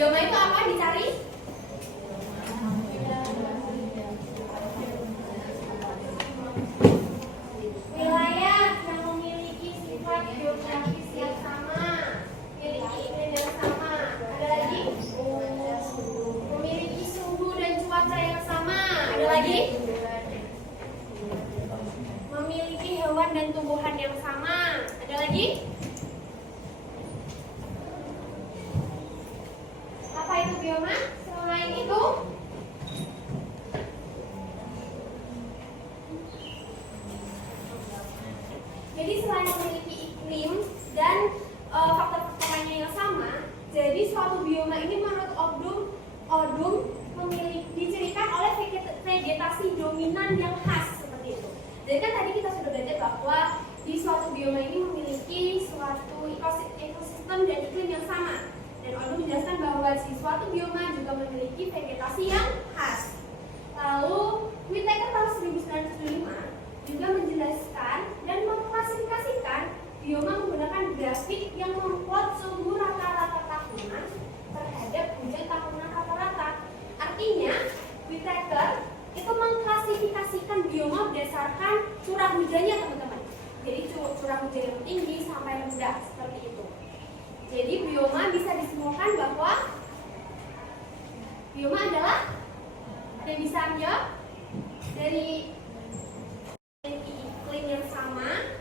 Bioma itu apa dicari? Wilayah yang memiliki sifat geografis yang sama, memiliki iklim yang sama. Ada lagi? Memiliki suhu dan cuaca yang sama. Ada lagi? Memiliki hewan dan tumbuhan yang sama. Ada lagi? Apa itu bioma? Selain itu, jadi selain memiliki iklim dan faktor-faktor lainnya yang sama, jadi suatu bioma ini menurut Odum memiliki dicirikan oleh vegetasi dominan yang khas seperti itu. Jadi kan tadi kita sudah belajar bahwa di suatu bioma ini memiliki suatu ekosistem dan iklim yang sama. Dan Odum menjelaskan bahwa si suatu bioma juga memiliki vegetasi yang khas. Lalu Whittaker tahun 1905 juga menjelaskan dan mengklasifikasikan bioma menggunakan grafik yang memplot suhu rata-rata tahunan terhadap hujan tahunan rata-rata. Artinya, Whittaker itu mengklasifikasikan bioma berdasarkan curah hujannya, teman-teman. Jadi curah hujan yang tinggi sampai rendah seperti itu. Jadi bioma bisa disimpulkan bahwa bioma adalah, ada yang bisa menjawab, dari iklim yang sama,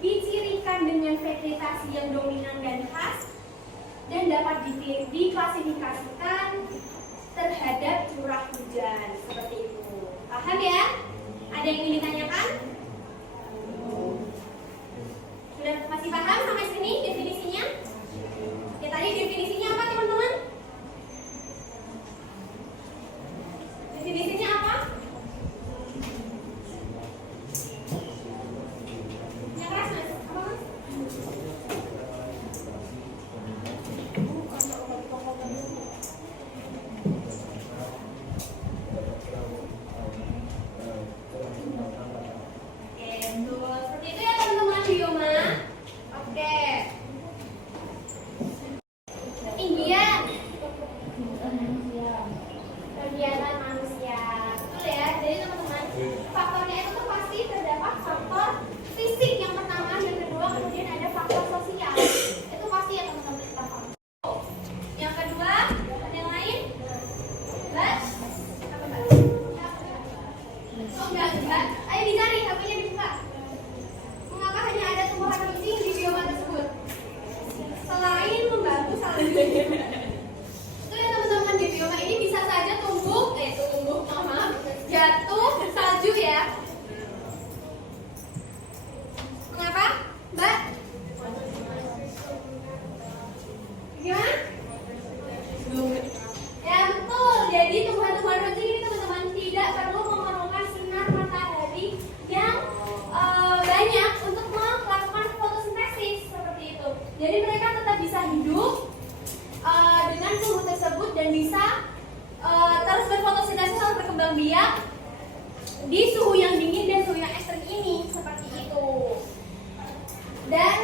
dicirikan dengan vegetasi yang dominan dan khas, dan dapat diklasifikasikan terhadap curah hujan seperti itu. Paham ya? Ada yang ingin ditanyakan? Sudah masih paham sampai sini definisinya? Ya, tadi definisinya apa teman-teman? Definisinya apa? Yang keras mas? Apa mas? Seperti itu ya teman-teman bioma. Oke. Ketinggian kegiatan manusia. Betul ya. Jadi teman-teman, faktornya itu tuh pasti terdapat faktor fisik yang pertama, yang kedua kemudian ada faktor sosial. Itu pasti ya teman-teman kita paham. Yang kedua, ada yang lain? Mbak? Apa Mbak? Oh enggak. Ayo dicari, HP-nya dibuka. Mengapa hanya ada tumbuhan kucing di bioma tersebut? Selain membantu saling itu ya teman-teman, di bioma ini bisa saja jatuh salju ya. Mengapa, Mbak? Gimana? Ya betul. Jadi tumbuhan-tumbuhan kucing ini teman-teman tidak perlu memerlukan sinar matahari yang banyak untuk melakukan fotosintesis seperti itu. Jadi mereka tetap bisa hidup dengan suhu tersebut dan bisa terus berfotosintesis atau berkembang biak di suhu yang dingin dan suhu yang ekstrim ini seperti itu. Dan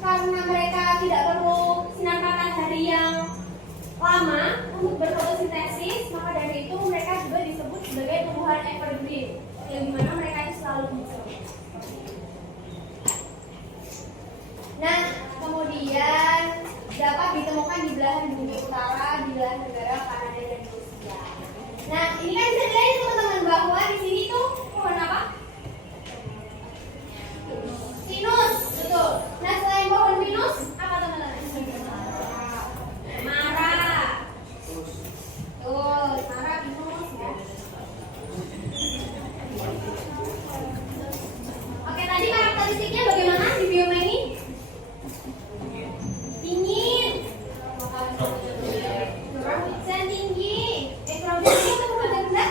karena mereka tidak perlu sinar matahari yang lama untuk berfotosintesis, maka dari itu mereka juga disebut sebagai tumbuhan evergreen, yang dimana mereka itu selalu muncul. Nah, kemudian dapat ditemukan di belahan bumi utara, di belahan negara Kanada dan Rusia. Nah, ini kan bisa dilihat teman-teman bahwa di sini tuh pohon apa? Pinus, betul. Nah, selain pohon pinus, apa teman-teman? Mara. Tuh, mara, pinus ya. Oke, tadi karakteristiknya bagaimana di bioma ini? Dingin. Curah hujan tinggi. Curah hujan tinggi atau hujan rendah?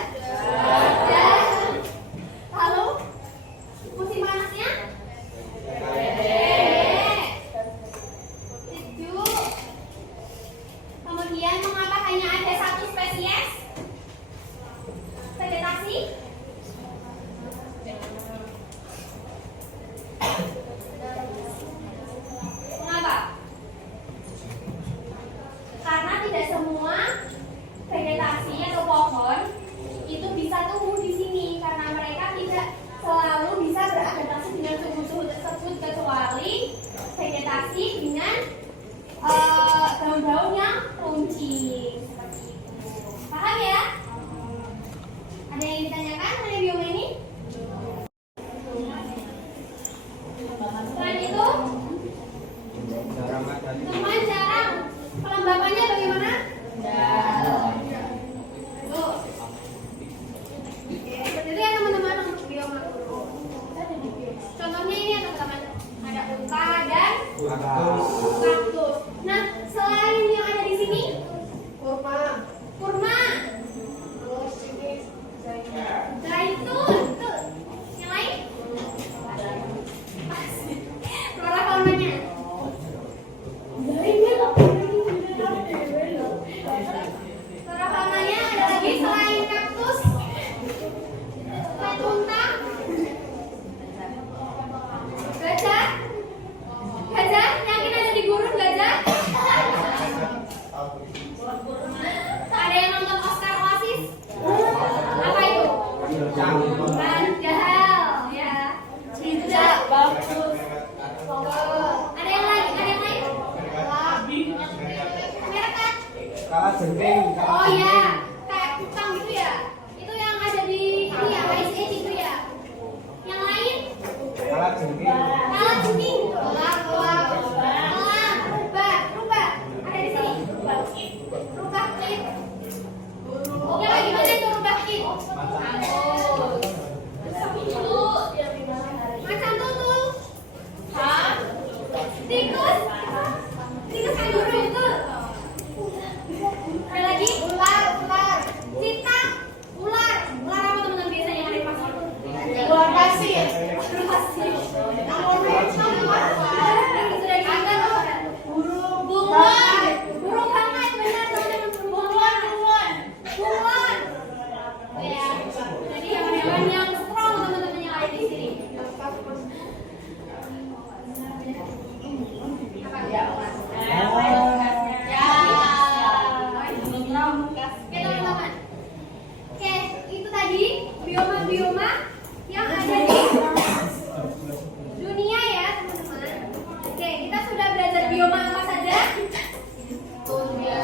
daun-daun yang runcing seperti itu. Paham ya? Ada yang ditanyakan mengenai bioma ini? Selain itu, teman jarang. Pelembapannya bagaimana? Tuh. Oke, seperti itu ya teman-teman untuk bioma. Contohnya ini ya teman-teman, ada unta dan kaktus. Nah, selain yang ada di sini, kurma, zaitun, tuh. Yang lain? Flora faunanya. Flora faunanya ada lagi selain kaktus, selain unta, gajah, yakin ada di gurun gajah? Ada yang nonton Oscar Oasis? Apa itu? Jahal, ya. Cicak, bagus. Ada yang lain? Merekat. Oh ya, kayak kutang gitu ya. Itu yang ada di ini ya, Ice Age itu ya. Yang lain? Kalajengking. Rubah. Ada di sini. Rubah kit. Oke, gimana itu rubah kit? Macan tutul. Tikus kangguru itu. Ada lagi? Ular. Cita. Ular apa teman-teman biasanya yang ada di pasar? Ular pasir. Sudah diangkat tuh. Burung banget, benar teman-teman. Bunglon. Ya. Jadi hewan-hewan yang strong teman-teman yang ada di sini. Oke teman-teman. Oke, itu tadi bioma-bioma yang ada di dunia ya teman-teman. Oke, kita sudah belajar bioma apa saja? Tundra,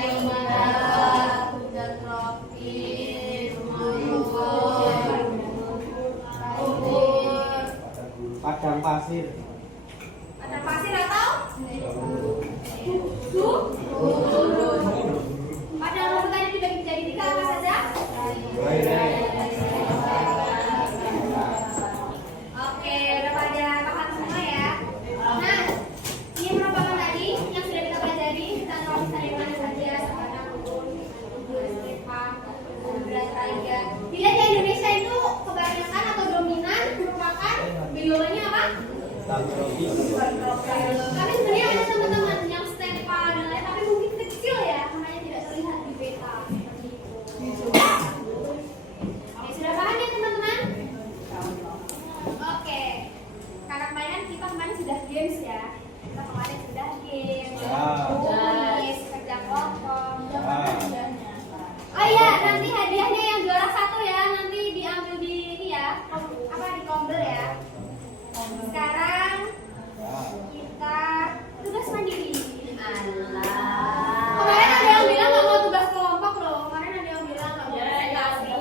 bioma darat, hujan tropis, Padang pasir. Padang pasir atau padang rumput tadi dibagi menjadi 3 apa saja? Oke, udah pada paham semua ya. Nah, ini merupakan tadi yang sudah kita pelajari tentang lapisan yang mana saja, sabana, embun, stepa, berat taiga. Dilihat di Indonesia itu kebanyakan atau dominan merupakan biomanya apa? Tapi sebenarnya ada teman-teman yang stepa dan lain, tapi mungkin kecil ya, makanya tidak terlihat di peta seperti itu. Oke, sudah paham ya teman-teman? Oke, kakak kemarin kita sudah games ya. Kita kemarin sudah games, tulis, kerja kelompok. Oh iya, nanti hadiahnya yang juara 1 ya, nanti diambil di ini ya, di kombel ya. Sekarang kita tugas mandiri. Kemarin ada yang bilang nggak mau tugas kelompok loh. Kemarin ada yang bilang nggak mau presentasi.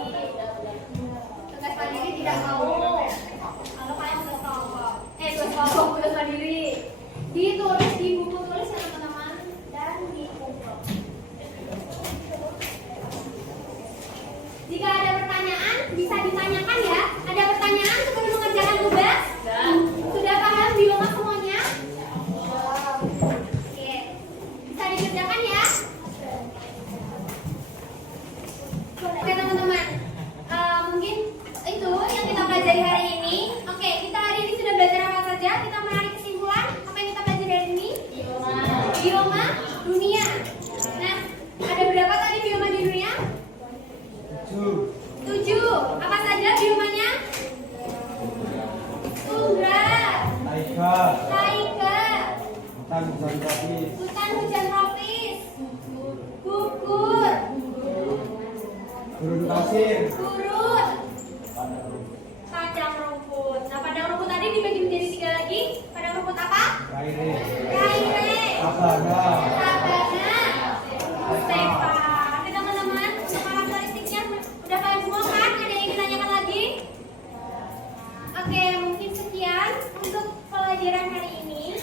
Tugas mandiri tidak mau. Kalau kalian tugas kelompok, tugas mandiri ditulis di buku tulis ya teman-teman dan dikumpul. Jika ada pertanyaan bisa ditanyakan ya. Ada pertanyaan sebelum mengerjakan tugas? Sudah paham bioma semuanya? Oke, bisa dikerjakan ya. Oke teman-teman, mungkin itu yang kita pelajari hari ini. Oke, kita hari ini sudah belajar apa saja? Kita menarik kesimpulan apa yang kita pelajari hari ini? Bioma dunia. Nah, ada berapa tadi bioma di dunia? 7. Apa saja biomanya? Tundra, taiga, hutan hujan tropis, gugur, Gurun pasir. gurun, padang rumput. Nah, padang rumput tadi dibagi menjadi 3 lagi. Padang rumput apa? Kaire. Kaire, Sabana. Sabana. Stepa. Oke teman-teman, untuk karakteristiknya udah kalian semua kan? Ada yang ingin tanyakan lagi? Oke, mungkin sekian untuk pelajaran hari ini.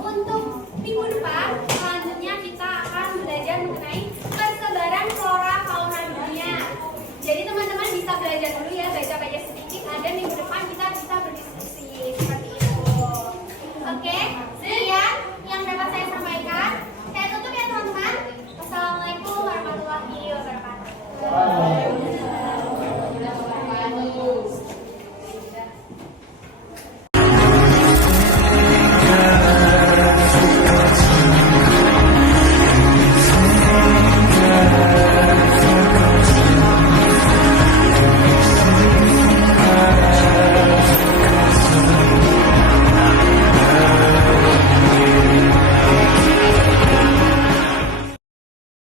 Untuk minggu depan, selanjutnya kita akan belajar mengenai persebaran flora fauna dunia. Jadi teman-teman bisa belajar dulu ya, baca-baca sedikit. Ada minggu depan kita bisa berdiskusi